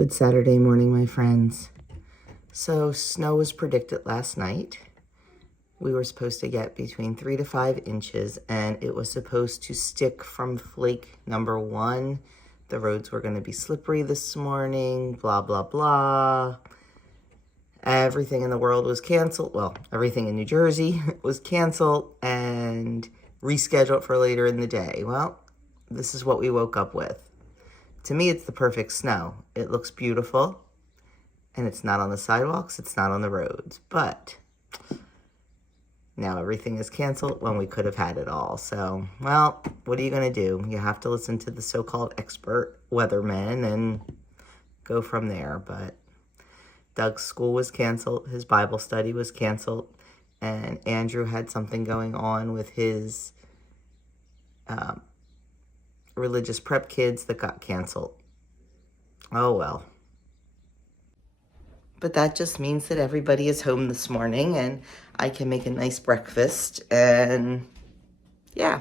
Good Saturday morning, my friends. So snow was predicted last night. We were supposed to get between 3 to 5 inches, and it was supposed to stick from flake number 1. The roads were going to be slippery this morning, blah, blah, blah. Everything in the world was canceled. Well, everything in New Jersey was canceled and rescheduled for later in the day. Well, this is what we woke up with. To me, it's the perfect snow. It looks beautiful, and it's not on the sidewalks, it's not on the roads. But now everything is canceled when we could have had it all. So, well, what are you going to do? You have to listen to the so-called expert weathermen and go from there. But Doug's school was canceled, his Bible study was canceled, and Andrew had something going on with his religious prep kids that got canceled. Oh well. But that just means that everybody is home this morning and I can make a nice breakfast. And yeah,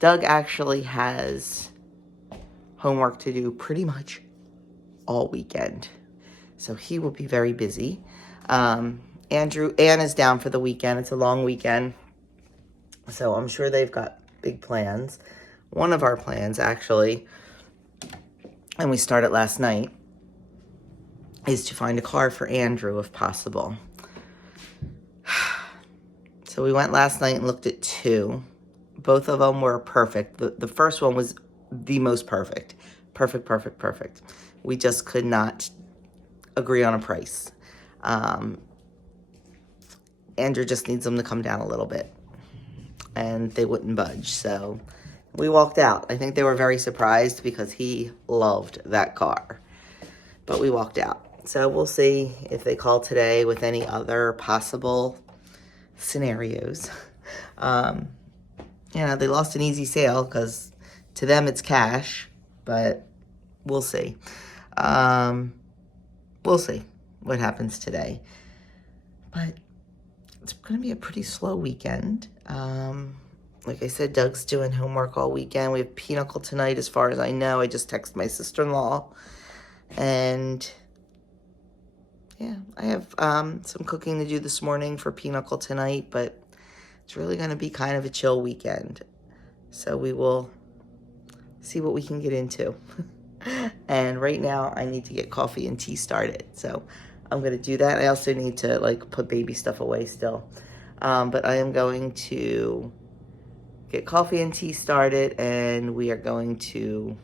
Doug actually has homework to do pretty much all weekend. So he will be very busy. Ann is down for the weekend. It's a long weekend. So I'm sure they've got big plans. One of our plans, actually, and we started last night, is to find a car for Andrew if possible. So we went last night and looked at 2. Both of them were perfect. The first one was the most perfect. Perfect. We just could not agree on a price. Andrew just needs them to come down a little bit. And they wouldn't budge, so we walked out. I think they were very surprised because he loved that car. But we walked out. So we'll see if they call today with any other possible scenarios. They lost an easy sale because to them it's cash, but we'll see. We'll see what happens today. But it's going to be a pretty slow weekend. Like I said, Doug's doing homework all weekend. We have pinochle tonight, as far as I know. I just texted my sister-in-law. And yeah, I have some cooking to do this morning for pinochle tonight, but it's really going to be kind of a chill weekend. So we will see what we can get into. And right now, I need to get coffee and tea started. So I'm going to do that. I also need to, put baby stuff away still. But I am going to get coffee and tea started, and we are going to,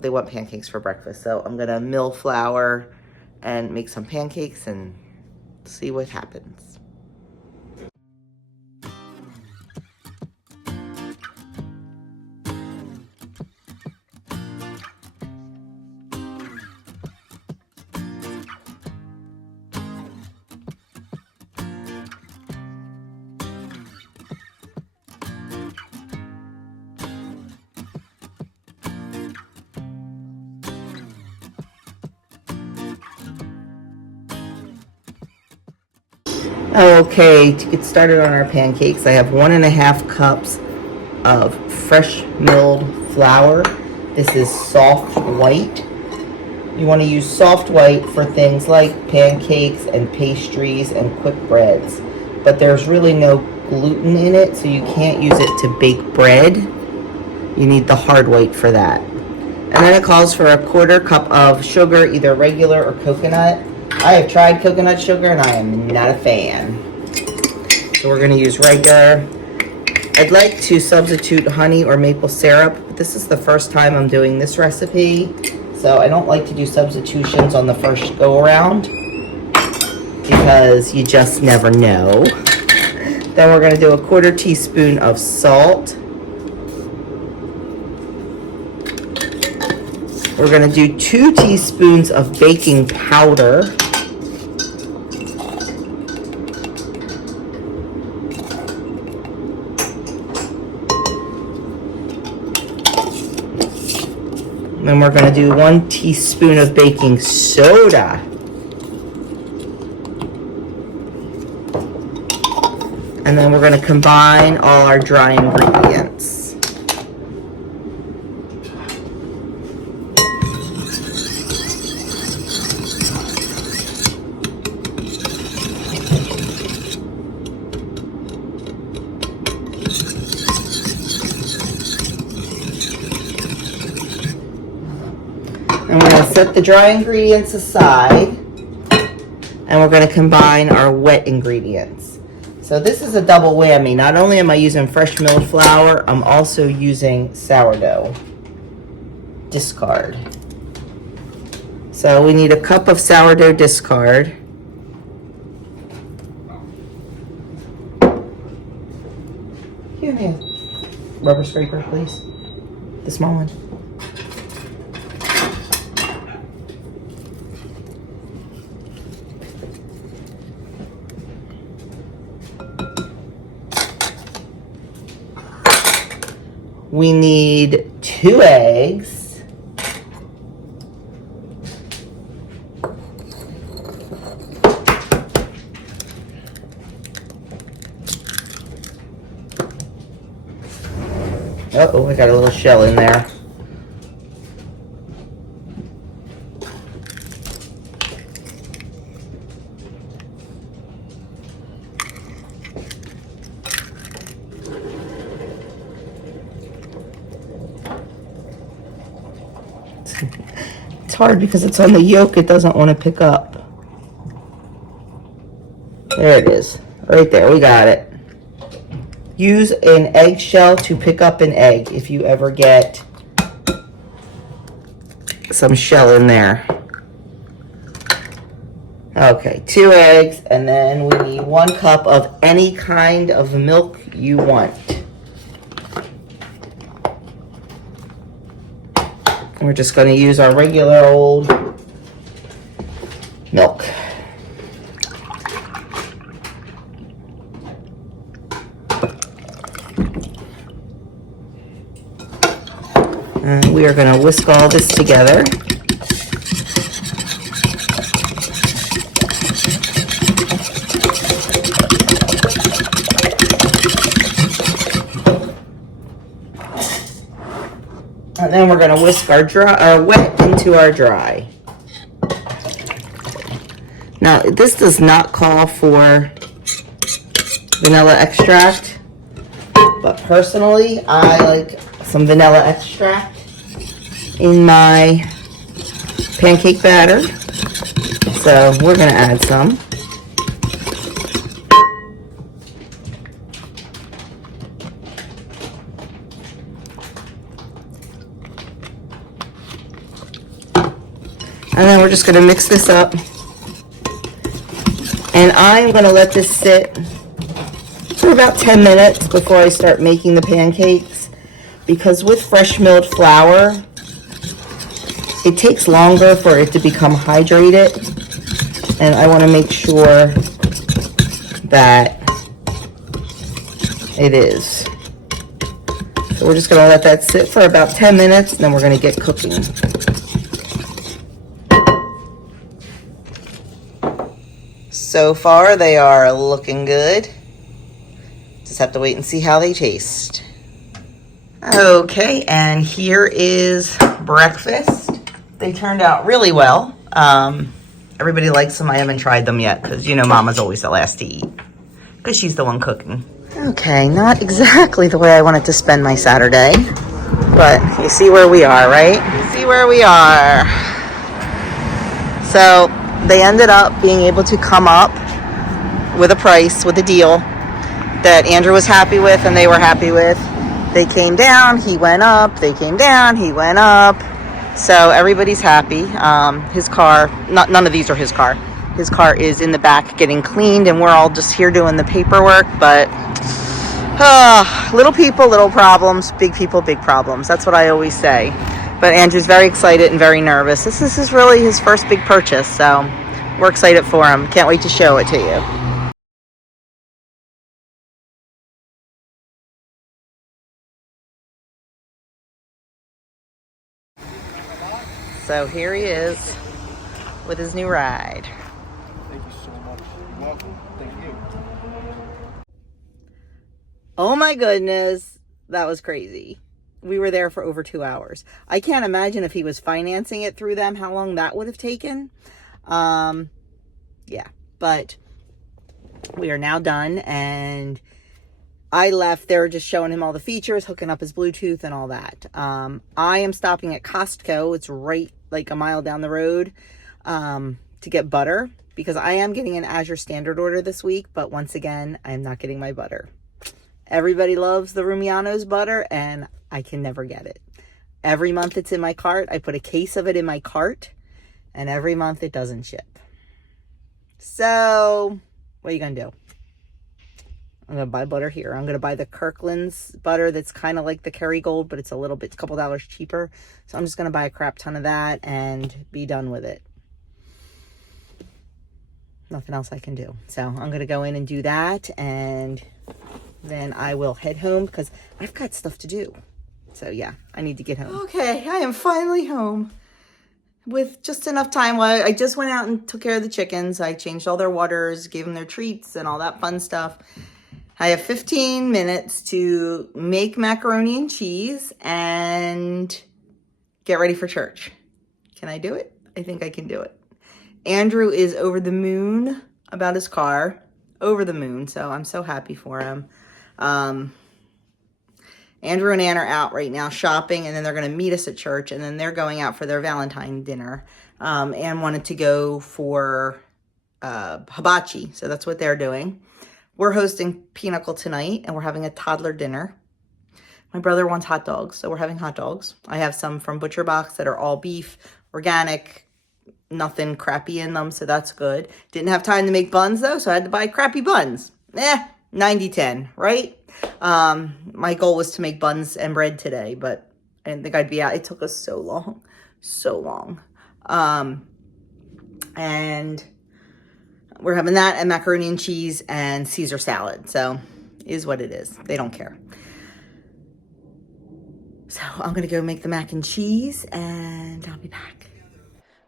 they want pancakes for breakfast. So I'm going to mill flour and make some pancakes and see what happens. Okay, to get started on our pancakes, I have 1.5 cups of fresh milled flour. This is soft white. You want to use soft white for things like pancakes and pastries and quick breads. But there's really no gluten in it, so you can't use it to bake bread. You need the hard white for that. And then it calls for 1/4 cup of sugar, either regular or coconut. I have tried coconut sugar and I am not a fan. So we're going to use regular. I'd like to substitute honey or maple syrup, but this is the first time I'm doing this recipe. So I don't like to do substitutions on the first go around because you just never know. Then we're going to do 1/4 teaspoon of salt. We're going to do 2 teaspoons of baking powder. Then we're going to do 1 teaspoon of baking soda. And then we're going to combine all our dry ingredients. And we're going to set the dry ingredients aside, and we're going to combine our wet ingredients. So this is a double whammy. Not only am I using fresh milled flour, I'm also using sourdough. Discard. So we need a cup of sourdough discard. Give me a rubber scraper, please. The small one. We need 2 eggs. Uh-oh, I got a little shell in there. It's hard because it's on the yolk, it doesn't want to pick up. There it is. Right there, we got it. Use an eggshell to pick up an egg if you ever get some shell in there. Okay, 2 eggs, and then we need 1 cup of any kind of milk you want. We're just going to use our regular old milk. And we are going to whisk all this together. And then we're going to whisk our wet into our dry. Now, this does not call for vanilla extract, but personally, I like some vanilla extract in my pancake batter. So we're going to add some. And then we're just going to mix this up. And I'm going to let this sit for about 10 minutes before I start making the pancakes. Because with fresh milled flour, it takes longer for it to become hydrated. And I want to make sure that it is. So we're just going to let that sit for about 10 minutes, and then we're going to get cooking. So far, they are looking good. Just have to wait and see how they taste. Okay, and here is breakfast. They turned out really well. Everybody likes them. I haven't tried them yet because, you know, Mama's always the last to eat because she's the one cooking. Okay, not exactly the way I wanted to spend my Saturday, but you see where we are, right? You see where we are. So they ended up being able to come up with a price, with a deal that Andrew was happy with and they were happy with. They came down, he went up, they came down, he went up. So everybody's happy. His car, none of these are his car. His car is in the back getting cleaned, and we're all just here doing the paperwork. But little people, little problems, big people, big problems. That's what I always say. But Andrew's very excited and very nervous. This is really his first big purchase, so we're excited for him. Can't wait to show it to you. So here he is with his new ride. Thank you so much. You're welcome. Thank you. Oh my goodness, that was crazy. We were there for over 2 hours. I can't imagine if he was financing it through them, how long that would have taken. Yeah, but we are now done, and I left, they were just showing him all the features, hooking up his Bluetooth and all that. I am stopping at Costco. It's right like a mile down the road to get butter because I am getting an Azure Standard order this week, but once again, I am not getting my butter. Everybody loves the Rumiano's butter and I can never get it. Every month it's in my cart. I put a case of it in my cart and every month it doesn't ship. So what are you going to do? I'm going to buy butter here. I'm going to buy the Kirkland's butter that's kind of like the Kerrygold, but it's a couple dollars cheaper. So I'm just going to buy a crap ton of that and be done with it. Nothing else I can do. So I'm going to go in and do that, and then I will head home because I've got stuff to do. So yeah, I need to get home. Okay, I am finally home with just enough time. Well, I just went out and took care of the chickens. I changed all their waters, gave them their treats and all that fun stuff. I have 15 minutes to make macaroni and cheese and get ready for church. Can I do it? I think I can do it. Andrew is over the moon about his car. Over the moon, so I'm so happy for him. Andrew and Ann are out right now shopping, and then they're going to meet us at church, and then they're going out for their Valentine dinner. Ann wanted to go for hibachi, so that's what they're doing. We're hosting Pinnacle tonight, and we're having a toddler dinner. My brother wants hot dogs, so we're having hot dogs. I have some from Butcher Box that are all beef, organic, nothing crappy in them, so that's good. Didn't have time to make buns, though, so I had to buy crappy buns. 90-10, right? My goal was to make buns and bread today, but I didn't think I'd be out. It took us so long. And we're having that and macaroni and cheese and Caesar salad. So is what it is. They don't care. So I'm going to go make the mac and cheese and I'll be back.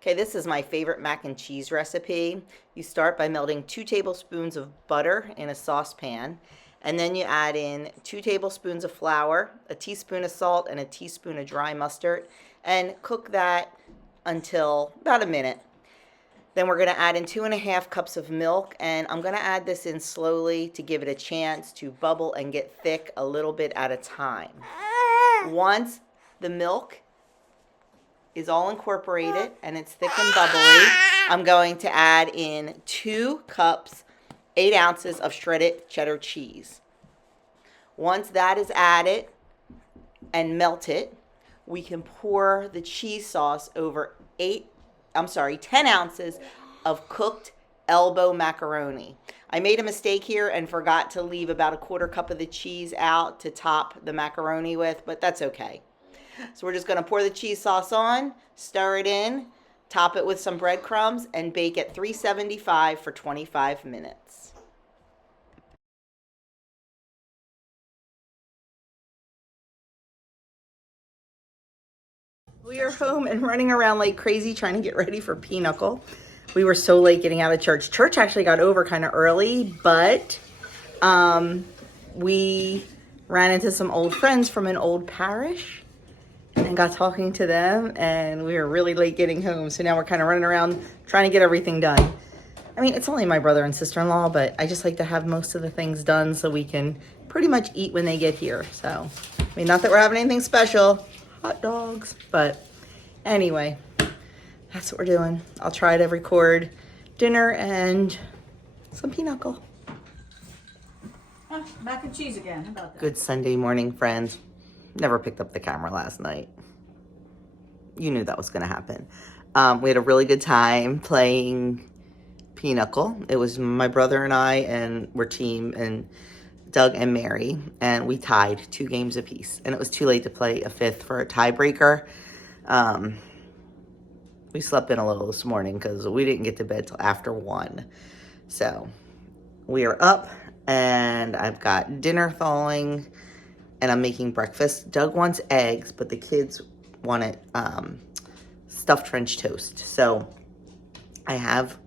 Okay, this is my favorite mac and cheese recipe. You start by melting 2 tablespoons of butter in a saucepan. And then you add in 2 tablespoons of flour, a teaspoon of salt, and a teaspoon of dry mustard. And cook that until about a minute. Then we're going to add in 2.5 cups of milk, and I'm going to add this in slowly to give it a chance to bubble and get thick a little bit at a time. Once the milk is all incorporated and it's thick and bubbly, I'm going to add in 2 cups, 8 ounces of shredded cheddar cheese. Once that is added and melted, we can pour the cheese sauce over 10 ounces of cooked elbow macaroni. I made a mistake here and forgot to leave about 1/4 cup of the cheese out to top the macaroni with, but that's okay. So we're just going to pour the cheese sauce on, stir it in, top it with some breadcrumbs, and bake at 375 for 25 minutes. We are home and running around like crazy trying to get ready for Pinnacle. We were so late getting out of church. Church actually got over kind of early, but we ran into some old friends from an old parish and got talking to them, and we were really late getting home. So now we're kind of running around trying to get everything done. I mean, it's only my brother and sister-in-law, but I just like to have most of the things done so we can pretty much eat when they get here. So, I mean, not that we're having anything special, hot dogs, but anyway, that's what we're doing. I'll try to record dinner and some Pinnacle. Mac and cheese again. How about that? Good Sunday morning, friends. Never picked up the camera last night. You knew that was going to happen. We had a really good time playing Pinnacle. It was my brother and I, and we're team, and Doug and Mary, and we tied 2 games apiece. And it was too late to play a 5th for a tiebreaker. We slept in a little this morning because we didn't get to bed till after 1. So we are up, and I've got dinner thawing, and I'm making breakfast. Doug wants eggs, but the kids wanted stuffed French toast. So I have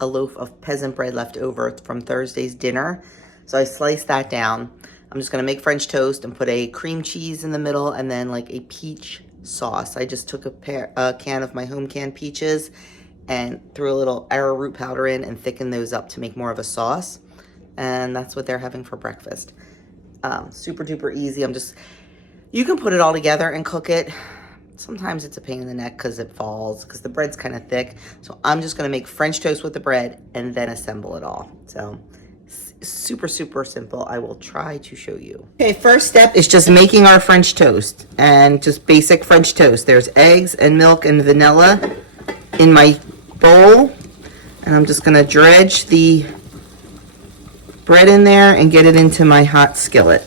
a loaf of peasant bread left over from Thursday's dinner. So I sliced that down. I'm just gonna make French toast and put a cream cheese in the middle and then like a peach sauce. I just took a can of my home canned peaches and threw a little arrowroot powder in and thickened those up to make more of a sauce. And that's what they're having for breakfast. Super duper easy. You can put it all together and cook it. Sometimes it's a pain in the neck because it falls, because the bread's kind of thick. So I'm just gonna make French toast with the bread and then assemble it all. So super, super simple. I will try to show you. Okay, first step is just making our French toast, and just basic French toast. There's eggs and milk and vanilla in my bowl, and I'm just gonna dredge the bread in there and get it into my hot skillet.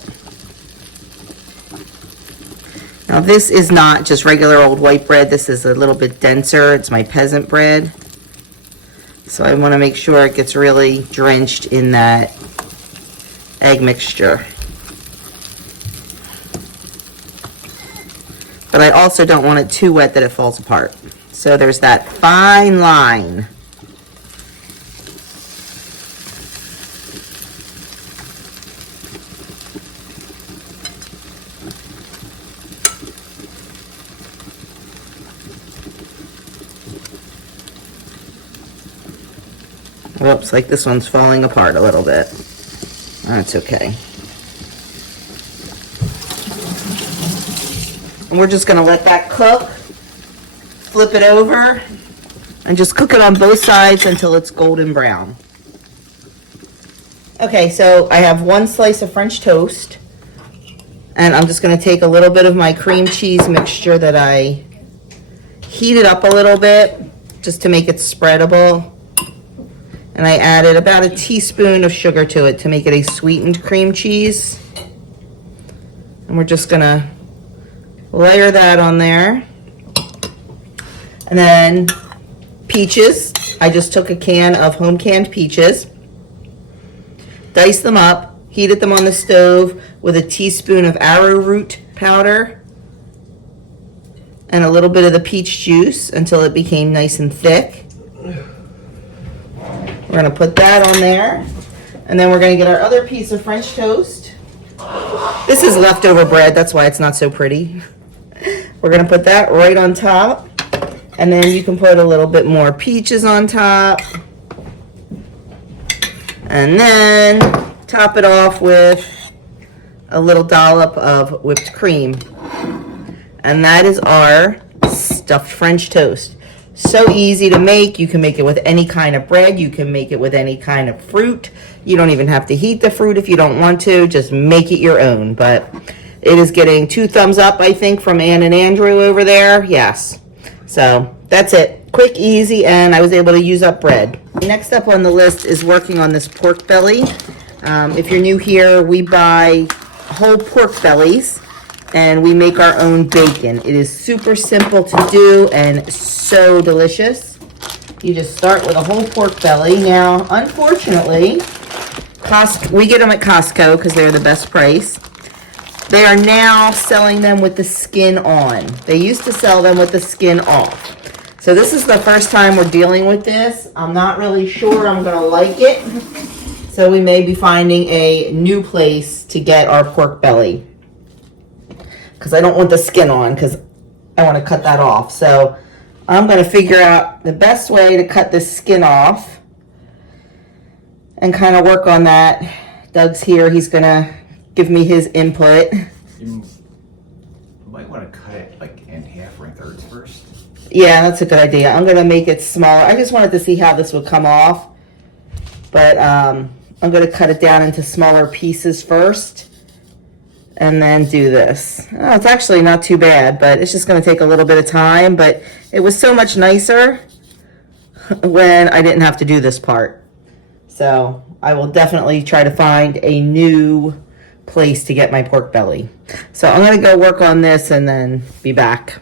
Now this is not just regular old white bread. This is a little bit denser. It's my peasant bread. So I want to make sure it gets really drenched in that egg mixture. But I also don't want it too wet that it falls apart. So there's that fine line. Whoops, like this one's falling apart a little bit. That's okay. And we're just gonna let that cook, flip it over, and just cook it on both sides until it's golden brown. Okay, so I have one slice of French toast, and I'm just gonna take a little bit of my cream cheese mixture that I heated up a little bit, just to make it spreadable. And I added about a teaspoon of sugar to it to make it a sweetened cream cheese. And we're just gonna layer that on there. And then peaches. I just took a can of home canned peaches, diced them up, heated them on the stove with a teaspoon of arrowroot powder and a little bit of the peach juice until it became nice and thick. We're gonna put that on there, and then we're gonna get our other piece of French toast. This is leftover bread, that's why it's not so pretty. We're gonna put that right on top, and then you can put a little bit more peaches on top, and then top it off with a little dollop of whipped cream. And that is our stuffed French toast. So easy to make. You can make it with any kind of bread. You can make it with any kind of fruit. You don't even have to heat the fruit if you don't want to. Just make it your own. But it is getting 2 thumbs up, I think, from Ann and Andrew over there. Yes. So that's it. Quick, easy, and I was able to use up bread. Next up on the list is working on this pork belly. If you're new here, we buy whole pork bellies, and we make our own bacon. It is super simple to do and so delicious. You just start with a whole pork belly. Now, unfortunately, we get them at Costco because they're the best price. They are now selling them with the skin on. They used to sell them with the skin off. So this is the first time we're dealing with this. I'm not really sure I'm gonna like it. So we may be finding a new place to get our pork belly, because I don't want the skin on, because I want to cut that off. So I'm going to figure out the best way to cut this skin off and kind of work on that. Doug's here. He's going to give me his input. You might want to cut it like in half or in thirds first. Yeah, that's a good idea. I'm going to make it smaller. I just wanted to see how this would come off. But I'm going to cut it down into smaller pieces first, and then do this. Oh, it's actually not too bad, but it's just going to take a little bit of time. But it was so much nicer when I didn't have to do this part. So I will definitely try to find a new place to get my pork belly. So I'm going to go work on this and then be back.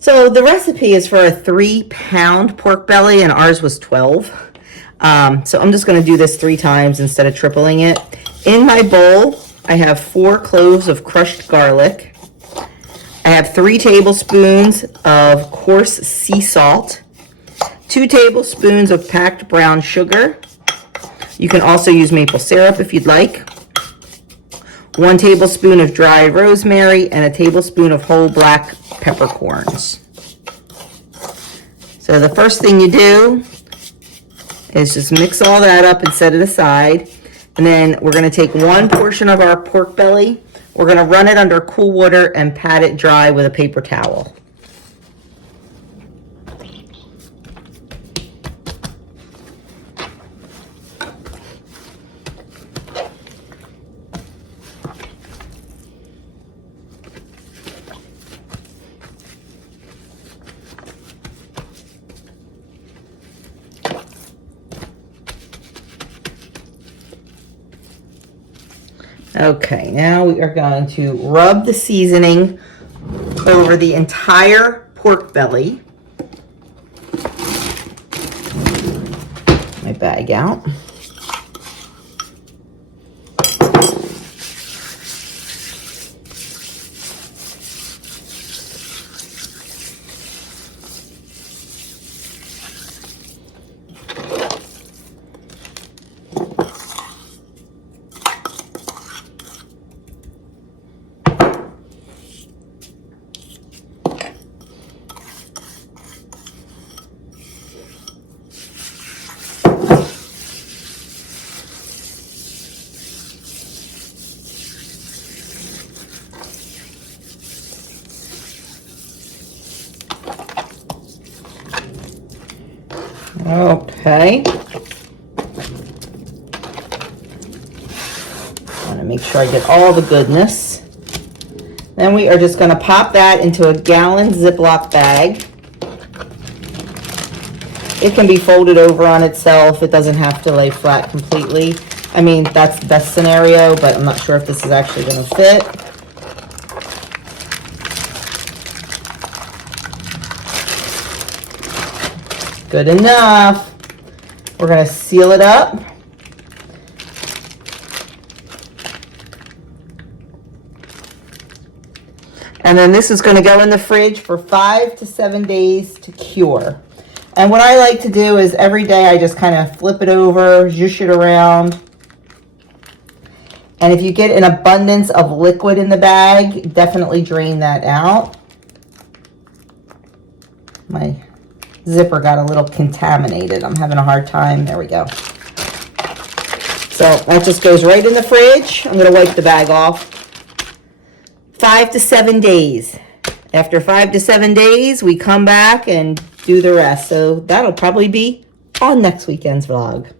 So the recipe is for a 3-pound pork belly, and ours was 12. So I'm just going to do this 3 times instead of tripling it. In my bowl, I have 4 cloves of crushed garlic. I have 3 tablespoons of coarse sea salt, 2 tablespoons of packed brown sugar. You can also use maple syrup if you'd like. 1 tablespoon of dry rosemary and a tablespoon of whole black peppercorns. So the first thing you do is just mix all that up and set it aside. And then we're gonna take one portion of our pork belly. We're gonna run it under cool water and pat it dry with a paper towel. Okay, now we are going to rub the seasoning over the entire pork belly. My bag out. Okay. Want to make sure I get all the goodness. Then we are just going to pop that into a gallon Ziploc bag. It can be folded over on itself. It doesn't have to lay flat completely. I mean, that's the best scenario, but I'm not sure if this is actually going to fit. Good enough. We're going to seal it up. And then this is going to go in the fridge for 5 to 7 days to cure. And what I like to do is every day I just kind of flip it over, zhoosh it around. And if you get an abundance of liquid in the bag, definitely drain that out. My zipper got a little contaminated. I'm having a hard time. There we go. So that just goes right in the fridge. I'm going to wipe the bag off. 5 to 7 days. After 5 to 7 days, we come back and do the rest. So that'll probably be on next weekend's vlog.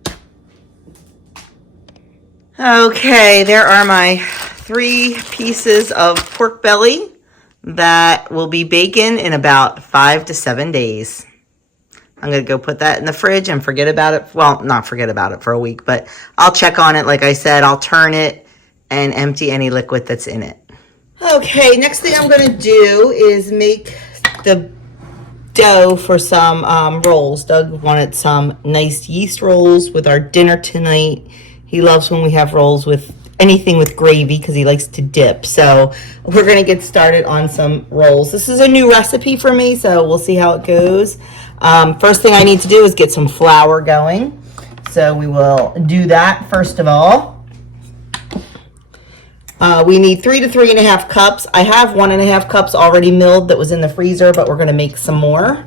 Okay, there are my 3 pieces of pork belly that will be bacon in about 5 to 7 days. I'm going to go put that in the fridge and forget about it. Well, not forget about it for a week, but I'll check on it. Like I said, I'll turn it and empty any liquid that's in it. Okay, next thing I'm going to do is make the dough for some rolls. Doug wanted some nice yeast rolls with our dinner tonight. He loves when we have rolls with anything with gravy because he likes to dip. So we're going to get started on some rolls. This is a new recipe for me, so we'll see how it goes. First thing I need to do is get some flour going. So we will do that first of all. We need 3 to 3.5 cups. I have 1.5 cups already milled that was in the freezer, but we're going to make some more.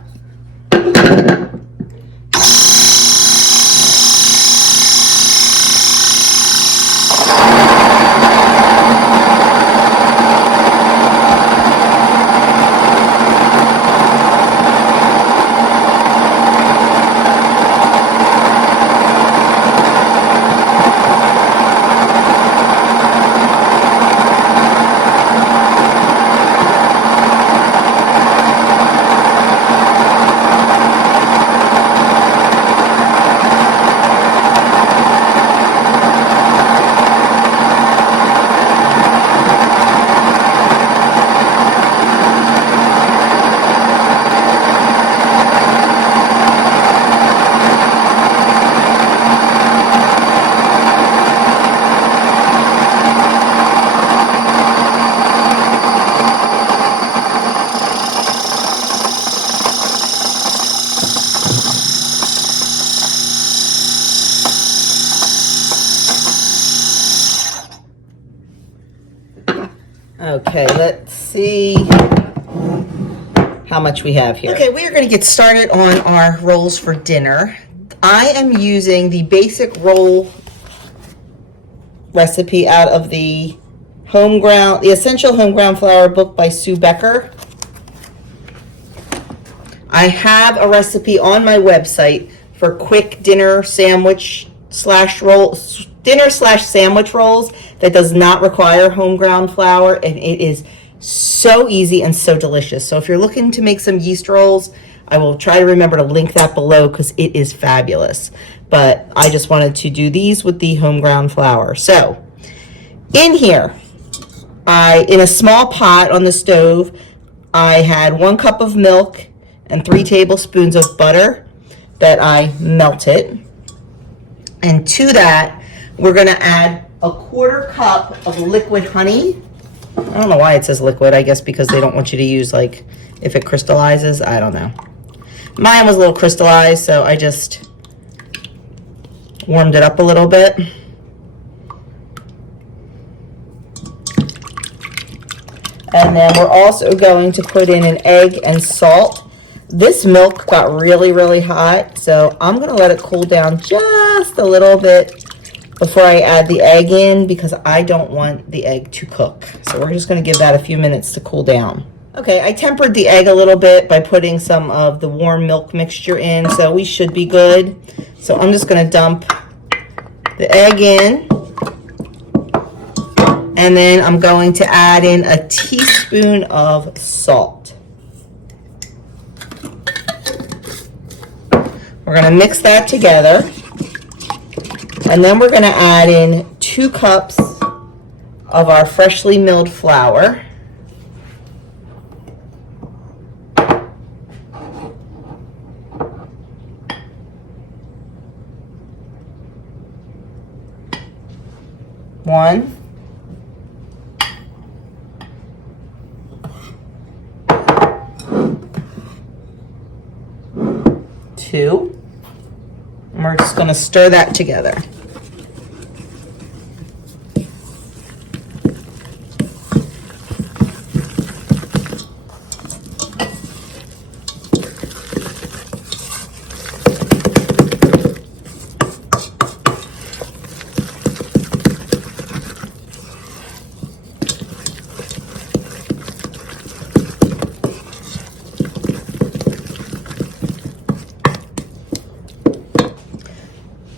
Okay, let's see how much we have here. Okay, we are going to get started on our rolls for dinner. I am using the basic roll recipe out of the Essential Home Ground Flour book by Sue Becker. I have a recipe on my website for quick dinner sandwich slash sandwich rolls that does not require home ground flour, and it is so easy and so delicious. So if you're looking to make some yeast rolls, I will try to remember to link that below because it is fabulous. But I just wanted to do these with the home ground flour. So in here, in a small pot on the stove, I had 1 cup of milk and 3 tablespoons of butter that I melted. And to that, we're gonna add a 1/4 cup of liquid honey. I don't know why it says liquid. I guess because they don't want you to use, like, if it crystallizes. I don't know. Mine was a little crystallized, so I just warmed it up a little bit. And then we're also going to put in an egg and salt. This milk got really, really hot, so I'm gonna let it cool down just a little bit before I add the egg in because I don't want the egg to cook. So we're just gonna give that a few minutes to cool down. Okay, I tempered the egg a little bit by putting some of the warm milk mixture in, so we should be good. So I'm just gonna dump the egg in, and then I'm going to add in a teaspoon of salt. We're gonna mix that together, and then we're gonna add in 2 cups of our freshly milled flour. One, 2, and we're just going to stir that together.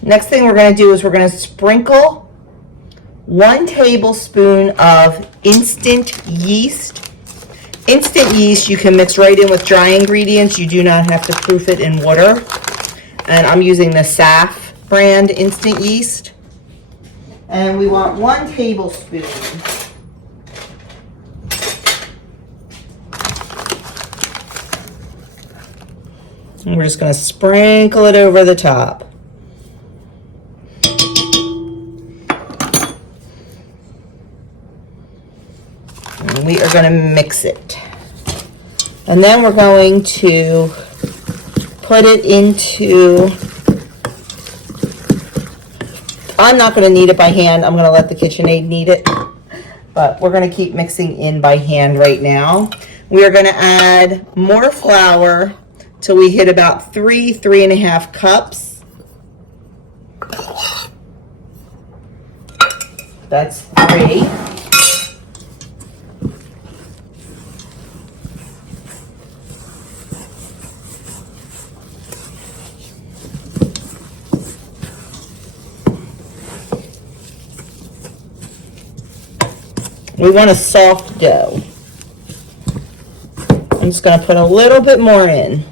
Next thing we're going to do is we're going to sprinkle 1 tablespoon of instant yeast. Instant yeast you can mix right in with dry ingredients. You do not have to proof it in water. And I'm using the SAF brand instant yeast. And we want 1 tablespoon. And we're just going to sprinkle it over the top. We are going to mix it. And then we're going to put it into, I'm not going to knead it by hand. I'm going to let the KitchenAid knead it. But we're going to keep mixing in by hand right now. We are going to add more flour till we hit about 3.5 cups. That's 3. We want a soft dough. I'm just going to put a little bit more in.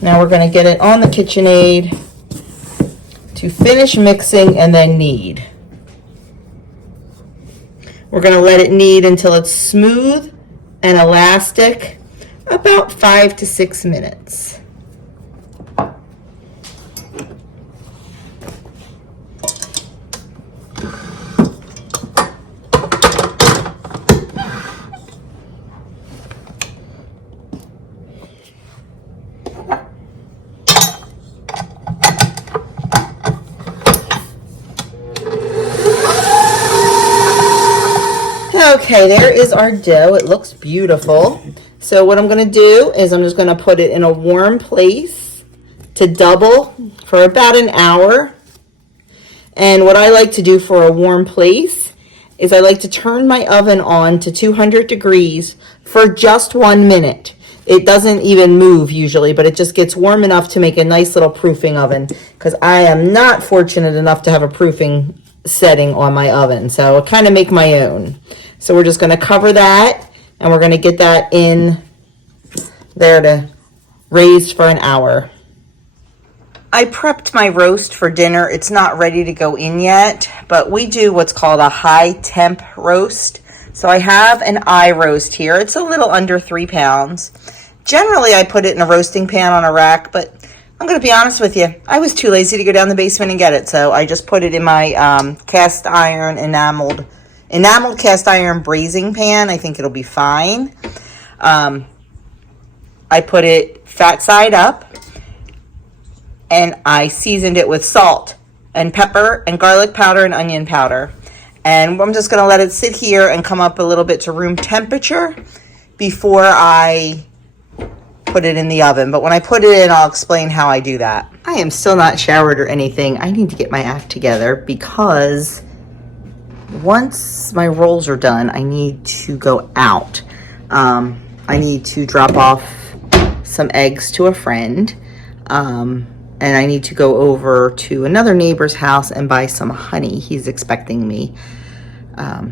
Now we're going to get it on the KitchenAid to finish mixing and then knead. We're going to let it knead until it's smooth and elastic, about 5 to 6 minutes. Okay, there is our dough. It looks beautiful. So what I'm going to do is I'm just going to put it in a warm place to double for about an hour. And what I like to do for a warm place is I like to turn my oven on to 200 degrees for just 1 minute. It doesn't even move usually, but it just gets warm enough to make a nice little proofing oven, because I am not fortunate enough to have a proofing setting on my oven. So I kind of make my own. So we're just going to cover that, and we're going to get that in there to raise for an hour. I prepped my roast for dinner. It's not ready to go in yet, but we do what's called a high temp roast. So I have an eye roast here. It's a little under 3 pounds. Generally, I put it in a roasting pan on a rack, but I'm going to be honest with you. I was too lazy to go down the basement and get it, so I just put it in my cast iron enameled cast iron braising pan. I think it'll be fine. I put it fat side up, and I seasoned it with salt and pepper and garlic powder and onion powder. And I'm just going to let it sit here and come up a little bit to room temperature before I put it in the oven. But when I put it in, I'll explain how I do that. I am still not showered or anything. I need to get my act together, because once my rolls are done, I need to go out. I need to drop off some eggs to a friend. And I need to go over to another neighbor's house and buy some honey. He's expecting me.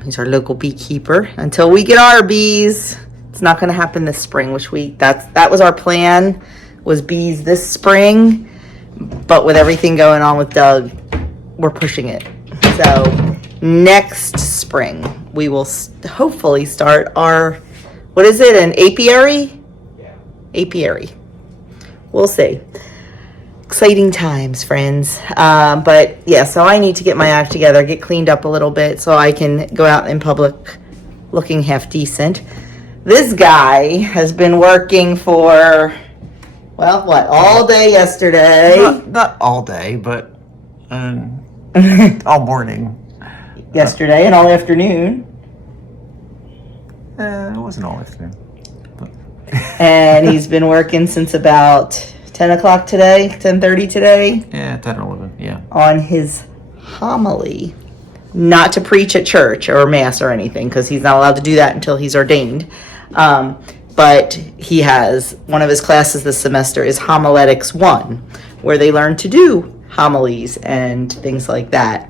He's our local beekeeper. Until we get our bees, it's not going to happen this spring, that was our plan, was bees this spring. But with everything going on with Doug, we're pushing it. So next spring, we will hopefully start our, what is it, an apiary? Yeah. Apiary. We'll see. Exciting times, friends. But yeah, so I need to get my act together, get cleaned up a little bit so I can go out in public looking half decent. This guy has been working for, well, what, all day yesterday? Not all day, but all morning. Yesterday and all afternoon. It wasn't all afternoon. But. And he's been working since about 10 o'clock today, 10:30 today. Yeah, 10 or 11, yeah. On his homily. Not to preach at church or mass or anything, because he's not allowed to do that until he's ordained. But he has, one of his classes this semester is Homiletics 1, where they learn to do homilies and things like that.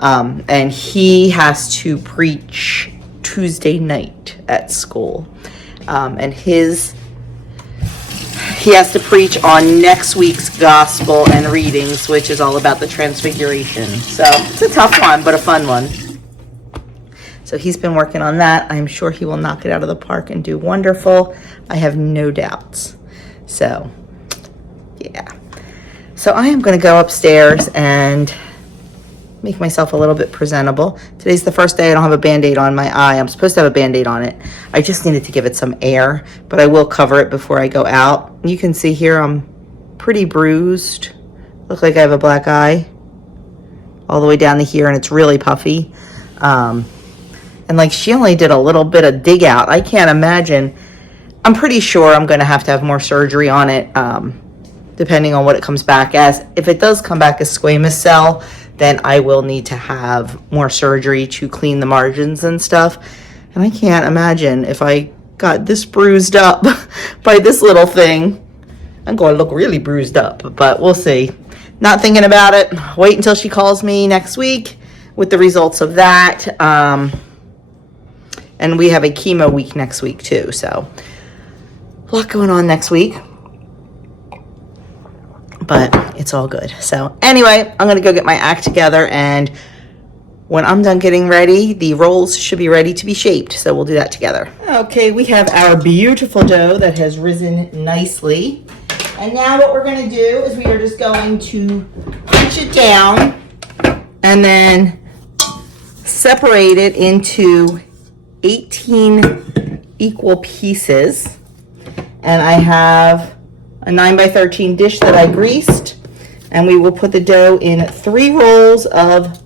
And he has to preach Tuesday night at school. And he has to preach on next week's gospel and readings, which is all about the transfiguration. So it's a tough one, but a fun one. So he's been working on that. I'm sure he will knock it out of the park and do wonderful. I have no doubts. So, yeah. So I am going to go upstairs and make myself a little bit presentable. Today's the first day I don't have a Band-Aid on my eye. I'm supposed to have a Band-Aid on it. I just needed to give it some air, but I will cover it before I go out. You can see here I'm pretty bruised. Look like I have a black eye all the way down to here, and it's really puffy. And like, she only did a little bit of dig out. I can't imagine. I'm pretty sure I'm going to have more surgery on it, depending on what it comes back as. If it does come back as squamous cell, then I will need to have more surgery to clean the margins and stuff. And I can't imagine if I got this bruised up by this little thing. I'm going to look really bruised up, but we'll see. Not thinking about it. Wait until she calls me next week with the results of that. And we have a chemo week next week too, so a lot going on next week. But it's all good. So anyway, I'm going to go get my act together, and when I'm done getting ready, the rolls should be ready to be shaped. So we'll do that together. Okay, we have our beautiful dough that has risen nicely. And now what we're going to do is we are just going to punch it down and then separate it into 18 equal pieces. And I have a 9x13 dish that I greased, and we will put the dough in 3 rows of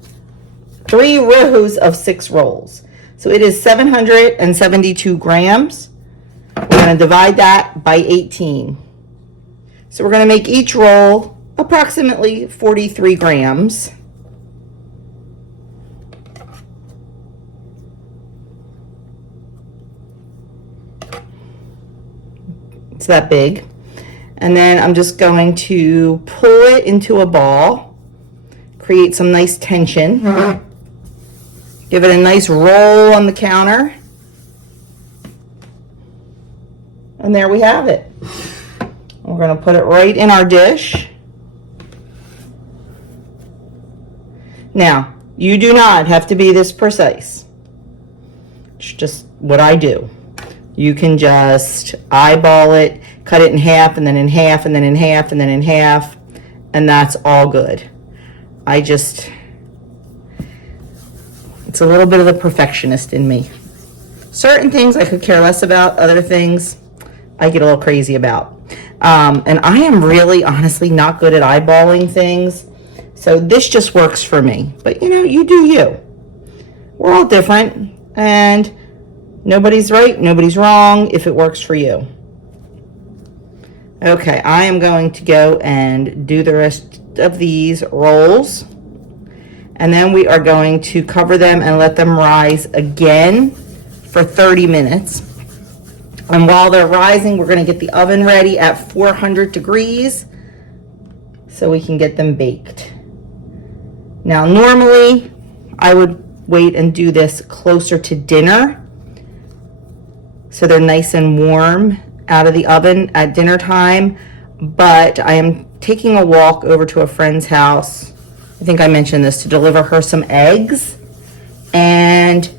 6 rolls. So it is 772 grams. We're going to divide that by 18. So we're going to make each roll approximately 43 grams. It's that big. And then I'm just going to pull it into a ball, create some nice tension, give it a nice roll on the counter, and there we have it. We're going to put it right in our dish. Now, you do not have to be this precise. It's just what I do. You can just eyeball it, cut it in half, and then in half, and then in half, and then in half, and that's all good. It's a little bit of the perfectionist in me. Certain things I could care less about, other things I get a little crazy about. And I am really, honestly, not good at eyeballing things, so this just works for me. But, you know, you do you. We're all different, and nobody's right, nobody's wrong if it works for you. Okay, I am going to go and do the rest of these rolls. And then we are going to cover them and let them rise again for 30 minutes. And while they're rising, we're going to get the oven ready at 400 degrees so we can get them baked. Now, normally I would wait and do this closer to dinner, so they're nice and warm out of the oven at dinner time. But I am taking a walk over to a friend's house, I think I mentioned this, to deliver her some eggs. And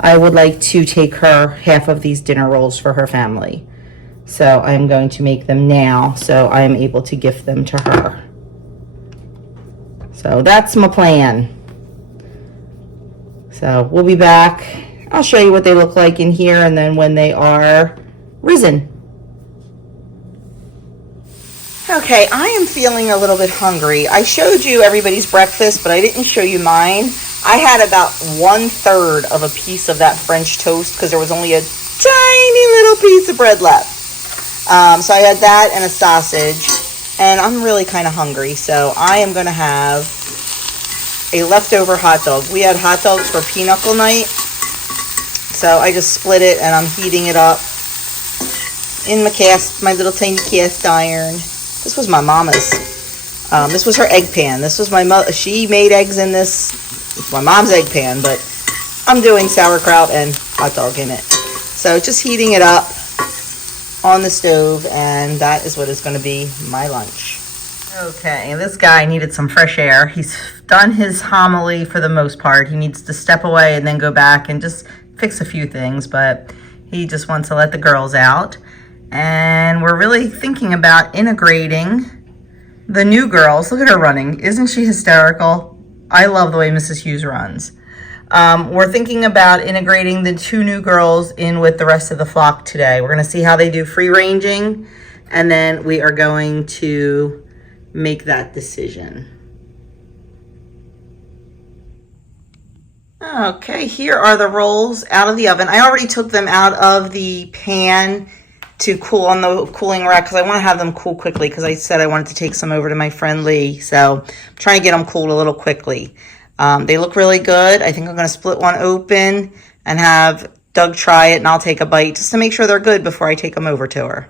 I would like to take her half of these dinner rolls for her family. So I'm going to make them now so I am able to gift them to her. So that's my plan. So we'll be back. I'll show you what they look like in here and then when they are risen. Okay, I am feeling a little bit hungry. I showed you everybody's breakfast, but I didn't show you mine. I had about 1/3 of a piece of that French toast because there was only a tiny little piece of bread left. So I had that and a sausage, and I'm really kind of hungry, so I am going to have a leftover hot dog. We had hot dogs for pinochle night. So I just split it and I'm heating it up in my little tiny cast iron. This was my mama's. This was her egg pan. This was my mother. She made eggs in this. It's my mom's egg pan, but I'm doing sauerkraut and hot dog in it. So just heating it up on the stove, and that is what is going to be my lunch. Okay, this guy needed some fresh air. He's done his homily for the most part. He needs to step away and then go back and just fix a few things, but he just wants to let the girls out. And we're really thinking about integrating the new girls. Look at her running. Isn't she hysterical? I love the way Mrs. Hughes runs. We're thinking about integrating the 2 new girls in with the rest of the flock today. We're going to see how they do free ranging, and then we are going to make that decision. Okay, here are the rolls out of the oven. I already took them out of the pan to cool on the cooling rack because I want to have them cool quickly because I said I wanted to take some over to my friend Lee. So I'm trying to get them cooled a little quickly. They look really good. I think I'm going to split one open and have Doug try it, and I'll take a bite just to make sure they're good before I take them over to her.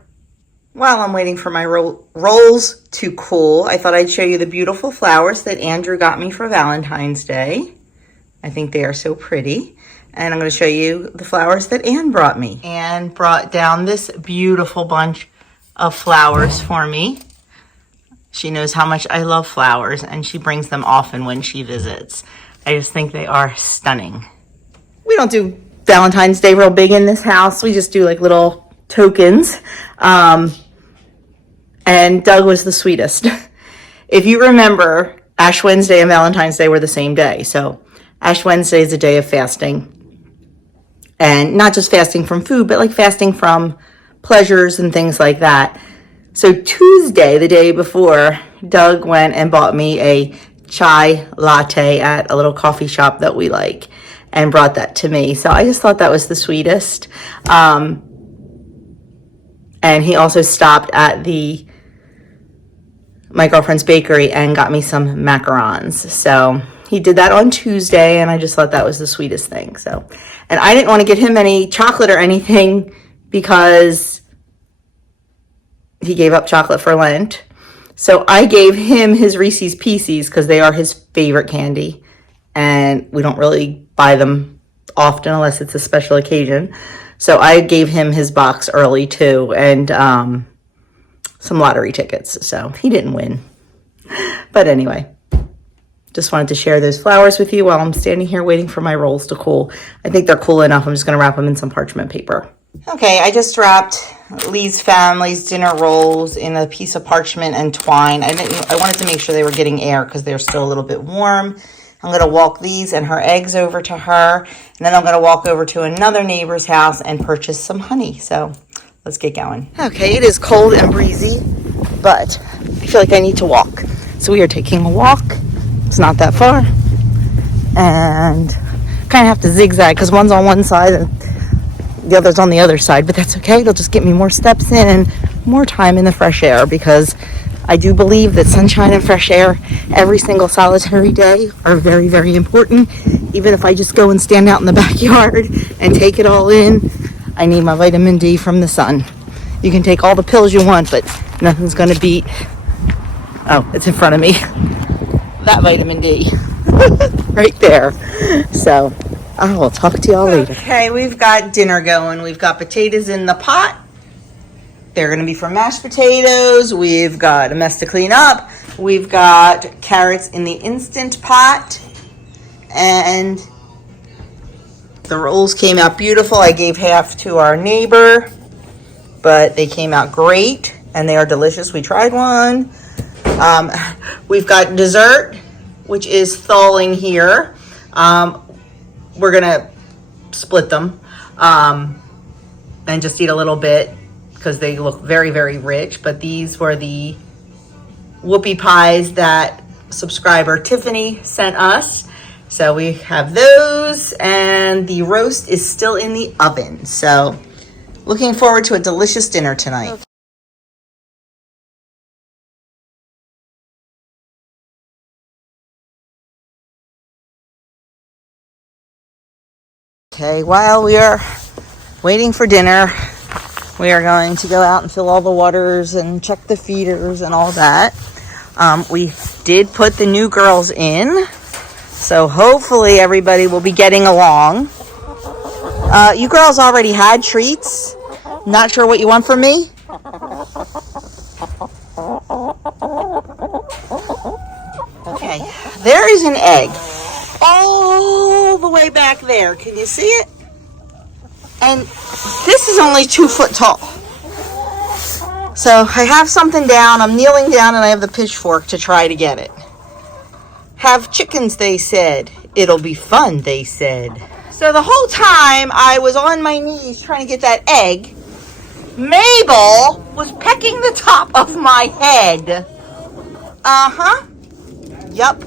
While I'm waiting for my rolls to cool, I thought I'd show you the beautiful flowers that Andrew got me for Valentine's Day. I think they are so pretty. And I'm going to show you the flowers that Anne brought me. Anne brought down this beautiful bunch of flowers for me. She knows how much I love flowers, and she brings them often when she visits. I just think they are stunning. We don't do Valentine's Day real big in this house. We just do like little tokens. And Doug was the sweetest. If you remember, Ash Wednesday and Valentine's Day were the same day. So Ash Wednesday is a day of fasting. And not just fasting from food, but like fasting from pleasures and things like that. So Tuesday, the day before, Doug went and bought me a chai latte at a little coffee shop that we like. and brought that to me. So I just thought that was the sweetest. And he also stopped at my girlfriend's bakery and got me some macarons. So he did that on Tuesday, and I just thought that was the sweetest thing. So, and I didn't want to get him any chocolate or anything because he gave up chocolate for Lent. So I gave him his Reese's Pieces because they are his favorite candy. And we don't really buy them often unless it's a special occasion. So I gave him his box early too, and some lottery tickets. So he didn't win. But anyway, just wanted to share those flowers with you while I'm standing here waiting for my rolls to cool. I think they're cool enough. I'm just going to wrap them in some parchment paper. Okay, I just wrapped Lee's family's dinner rolls in a piece of parchment and twine. I wanted to make sure they were getting air because they're still a little bit warm. I'm going to walk these and her eggs over to her, and then I'm going to walk over to another neighbor's house and purchase some honey. So let's get going. Okay, it is cold and breezy, but I feel like I need to walk. So we are taking a walk. It's not that far, and kind of have to zigzag because one's on one side and the other's on the other side, but that's okay. It'll just get me more steps in and more time in the fresh air, because I do believe that sunshine and fresh air every single solitary day are very, very important. Even if I just go and stand out in the backyard and take it all in, I need my vitamin D from the sun. You can take all the pills you want, but nothing's going to beat, oh, it's in front of me, that vitamin D right there. So I will talk to y'all later. Okay, we've got dinner going. We've got potatoes in the pot. They're going to be for mashed potatoes. We've got a mess to clean up. We've got carrots in the Instant Pot. And the rolls came out beautiful. I gave half to our neighbor, but they came out great and they are delicious. We tried one. We've got dessert, which is thawing here. We're going to split them and just eat a little bit, because they look very, very rich. But these were the whoopie pies that subscriber Tiffany sent us. So we have those, and the roast is still in the oven. So looking forward to a delicious dinner tonight. Okay, while we are waiting for dinner, we are going to go out and fill all the waters and check the feeders and all that. We did put the new girls in, so hopefully everybody will be getting along. You girls already had treats. Not sure what you want from me? Okay, there is an egg all the way back there. Can you see it? And this is only 2 foot tall. So I have something down. I'm kneeling down and I have the pitchfork to try to get it. Have chickens, they said. It'll be fun, they said. So the whole time I was on my knees trying to get that egg, Mabel was pecking the top of my head. Uh-huh. Yup.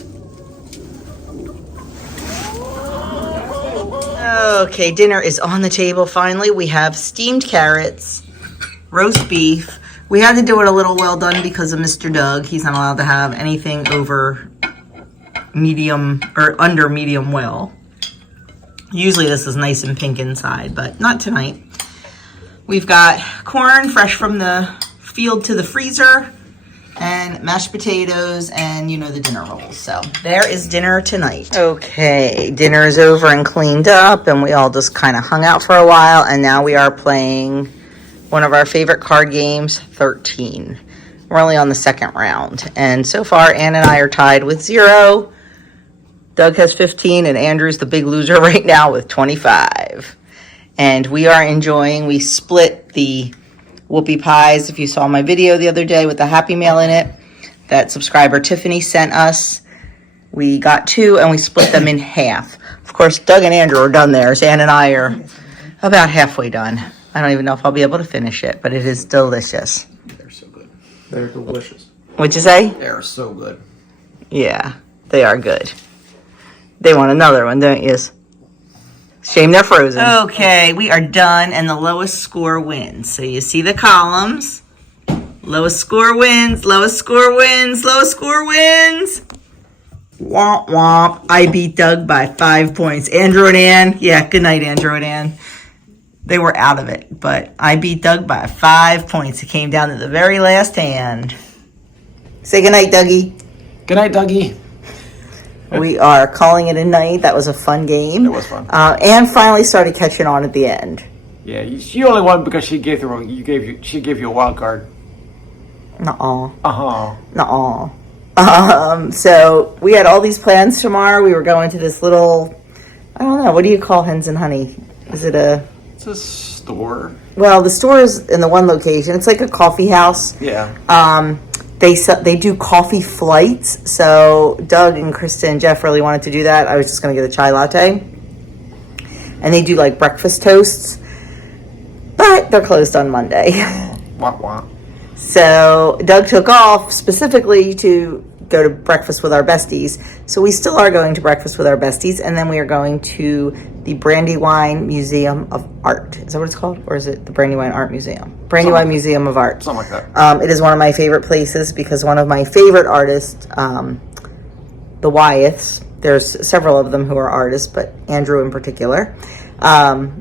Okay, dinner is on the table finally. We have steamed carrots, roast beef. We had to do it a little well done because of Mr. Doug. He's not allowed to have anything over medium or under medium well. Usually this is nice and pink inside, but not tonight. We've got corn fresh from the field to the freezer, and mashed potatoes, and you know, the dinner rolls. So there is dinner tonight. Okay, dinner is over and cleaned up, and we all just kind of hung out for a while, and now we are playing one of our favorite card games, 13. We're only on the second round, and so far Ann and I are tied with 0. Doug has 15, and Andrew's the big loser right now with 25. And we are enjoying, we split the whoopie pies, if you saw my video the other day with the Happy Meal in it, that subscriber Tiffany sent us. We got 2 and we split them in half. Of course, Doug and Andrew are done theirs. Ann and I are about halfway done. I don't even know if I'll be able to finish it, but it is delicious. They're so good. They're delicious. What'd you say? They're so good. Yeah, they are good. They want another one, don't you? Shame they're frozen. Okay, we are done, and the lowest score wins. So you see the columns. Lowest score wins, lowest score wins, lowest score wins. Womp womp. I beat Doug by 5 points. Andrew and Ann, yeah, good night, Andrew and Ann. They were out of it, but I beat Doug by 5 points. It came down to the very last hand. Say good night, Dougie. Good night, Dougie. We are calling it a night. That was a fun game. It was fun. Ann finally started catching on at the end. Yeah, she only won because she gave you a wild card. Nuh-uh. Uh-huh. Nuh-uh. So we had all these plans tomorrow. We were going to this little, I don't know, what do you call Hens and Honey? Is it a... It's a store. Well, the store is in the one location. It's like a coffee house. Yeah. They do coffee flights. So Doug and Krista and Jeff really wanted to do that. I was just going to get a chai latte. And they do like breakfast toasts. But they're closed on Monday. Wah, wah. So Doug took off specifically to go to breakfast with our besties. So we still are going to breakfast with our besties, and then we are going to the Brandywine Museum of Art. Is that what it's called? Or is it the Brandywine Art Museum? Brandywine Museum of Art. Something like that. It is one of my favorite places because one of my favorite artists, the Wyeths, there's several of them who are artists, but Andrew in particular,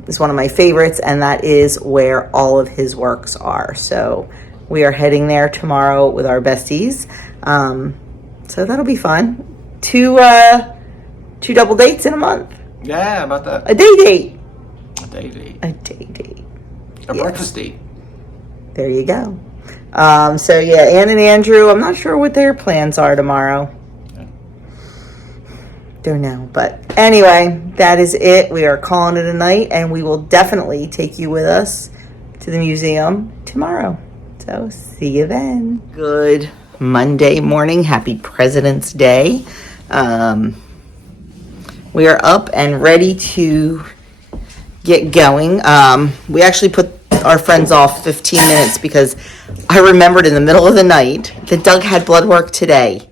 is one of my favorites, and that is where all of his works are. So we are heading there tomorrow with our besties. So that'll be fun. Two double dates in a month. Yeah, about that. A day date. A day date. A day date. A breakfast date. There you go. So yeah, Ann and Andrew, I'm not sure what their plans are tomorrow. Yeah. Don't know. But anyway, that is it. We are calling it a night, and we will definitely take you with us to the museum tomorrow. So see you then. Good Monday morning. Happy President's Day. We are up and ready to get going. We actually put our friends off 15 minutes because I remembered in the middle of the night that Doug had blood work today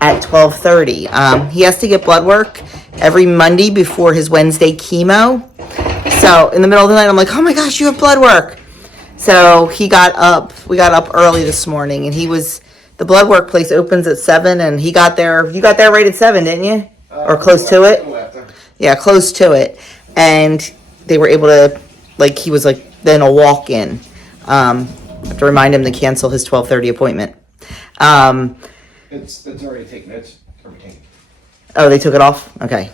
at 12:30. He has to get blood work every Monday before his Wednesday chemo. So in the middle of the night, I'm like, oh my gosh, you have blood work. So we got up early this morning, and the blood work place opens at 7, and you got there right at 7, didn't you? Or close to it? Yeah, close to it. And they were able to, he was then a walk-in. I have to remind him to cancel his 12:30 appointment. It's already taken. It's already taken. Oh, they took it off? Okay.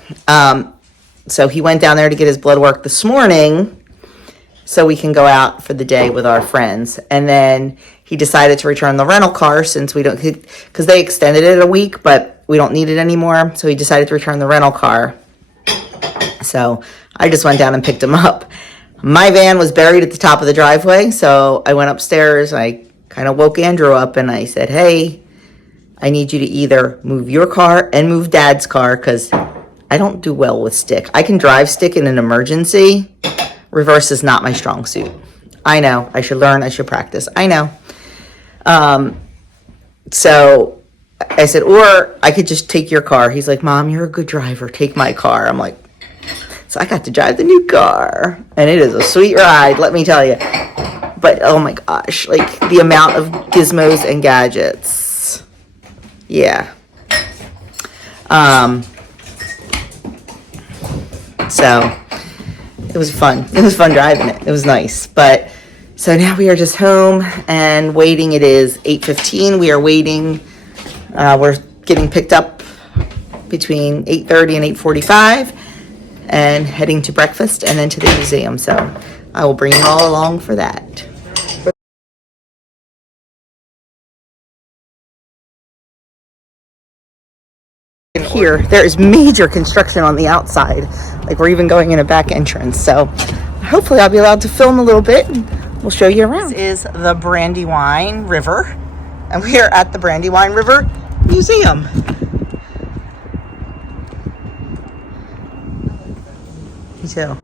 So he went down there to get his blood work this morning so we can go out for the day with our friends. And then he decided to return the rental car since because they extended it a week, but we don't need it anymore. So he decided to return the rental car. So I just went down and picked him up. My van was buried at the top of the driveway. So I went upstairs. I kind of woke Andrew up and I said, hey, I need you to either move your car and move Dad's car because I don't do well with stick. I can drive stick in an emergency. Reverse is not my strong suit. I know. I should learn. I should practice. I know. So I said, or I could just take your car. He's like, Mom, you're a good driver. Take my car. I'm like, so I got to drive the new car. And it is a sweet ride, let me tell you. But, oh my gosh, the amount of gizmos and gadgets. Yeah. So it was fun. It was fun driving it. It was nice. But so now we are just home and waiting. It is 8:15. We are waiting. We're getting picked up between 8:30 and 8:45 and heading to breakfast and then to the museum. So I will bring you all along for that. Here, there is major construction on the outside. We're even going in a back entrance. So hopefully I'll be allowed to film a little bit and we'll show you around. This is the Brandywine River, and we are at the Brandywine River Museum. Me too.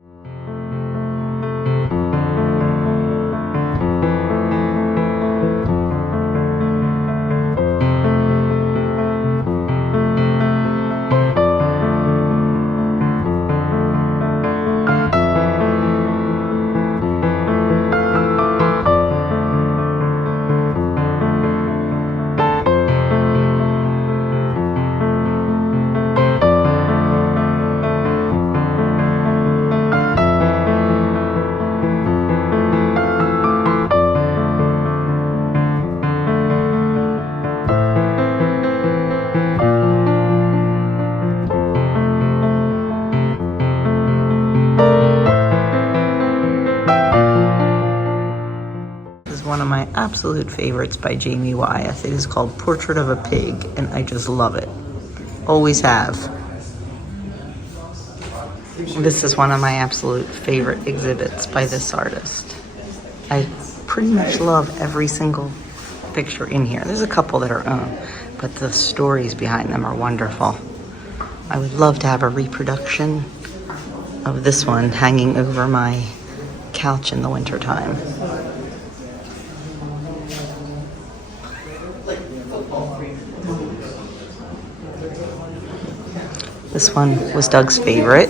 absolute favorites by Jamie Wyeth. It is called Portrait of a Pig, and I just love it. Always have. This is one of my absolute favorite exhibits by this artist. I pretty much love every single picture in here. There's a couple that are owned, but the stories behind them are wonderful. I would love to have a reproduction of this one hanging over my couch in the wintertime. This one was Doug's favorite,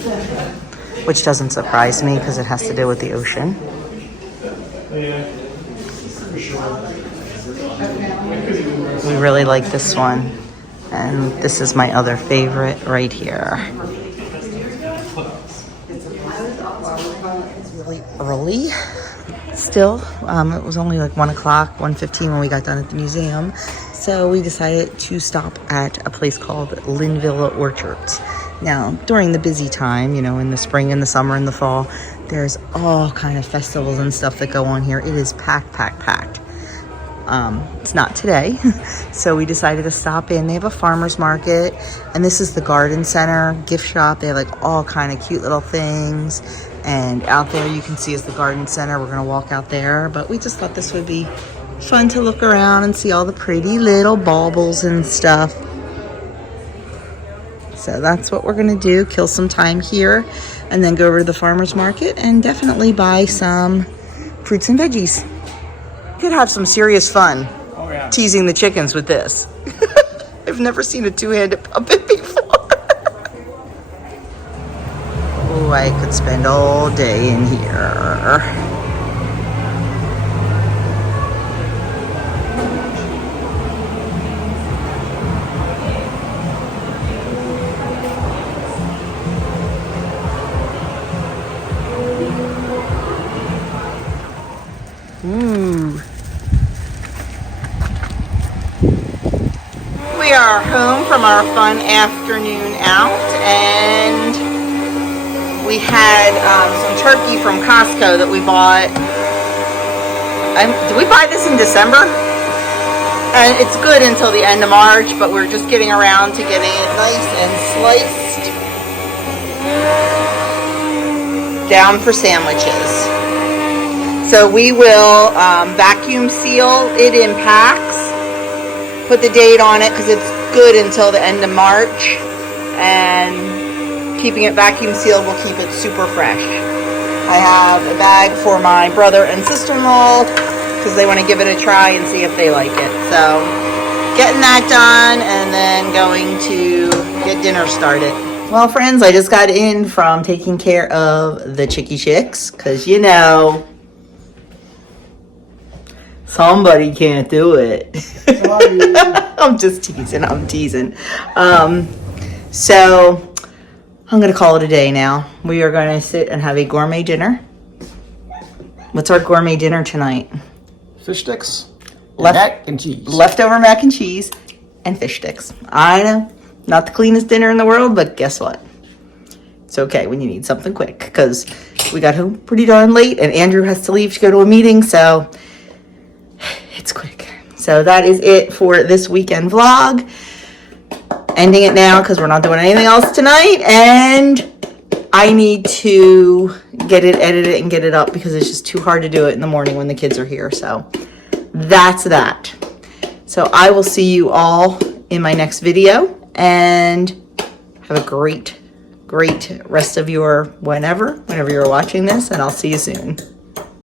which doesn't surprise me because it has to do with the ocean. We really like this one, and this is my other favorite right here. It's really early still. It was only like 1 o'clock, 1:15 when we got done at the museum. So we decided to stop at a place called Linville Orchards. Now, during the busy time, you know, in the spring and the summer and the fall, there's all kind of festivals and stuff that go on here. It is packed, packed, packed. It's not today, so we decided to stop in. They have a farmer's market, and this is the garden center, gift shop. They have like all kind of cute little things, and out there you can see is the garden center. We're gonna walk out there, but we just thought this would be fun to look around and see all the pretty little baubles and stuff. So that's what we're gonna do, kill some time here, and then go over to the farmer's market and definitely buy some fruits and veggies. Could have some serious fun teasing the chickens with this. I've never seen a two-handed puppet before. Oh, I could spend all day in here. Ooh. We are home from our fun afternoon out, and we had some turkey from Costco that we bought. Did we buy this in December? And it's good until the end of March, but we're just getting around to getting it nice and sliced down for sandwiches. So we will vacuum seal it in packs, put the date on it because it's good until the end of March, and keeping it vacuum sealed will keep it super fresh. I have a bag for my brother and sister-in-law because they want to give it a try and see if they like it. So getting that done and then going to get dinner started. Well, friends, I just got in from taking care of the chickie chicks because, you know, somebody can't do it. Sorry. I'm just teasing. I'm teasing. So I'm going to call it a day now. We are going to sit and have a gourmet dinner. What's our gourmet dinner tonight? Fish sticks, mac and cheese. Leftover mac and cheese and fish sticks. I know, not the cleanest dinner in the world, but guess what? It's okay when you need something quick because we got home pretty darn late and Andrew has to leave to go to a meeting, so it's quick. So that is it for this weekend vlog. Ending it now because we're not doing anything else tonight, and I need to get it edited and get it up because it's just too hard to do it in the morning when the kids are here. So that's that. So I will see you all in my next video, and have a great rest of your whenever you're watching this, and I'll see you soon.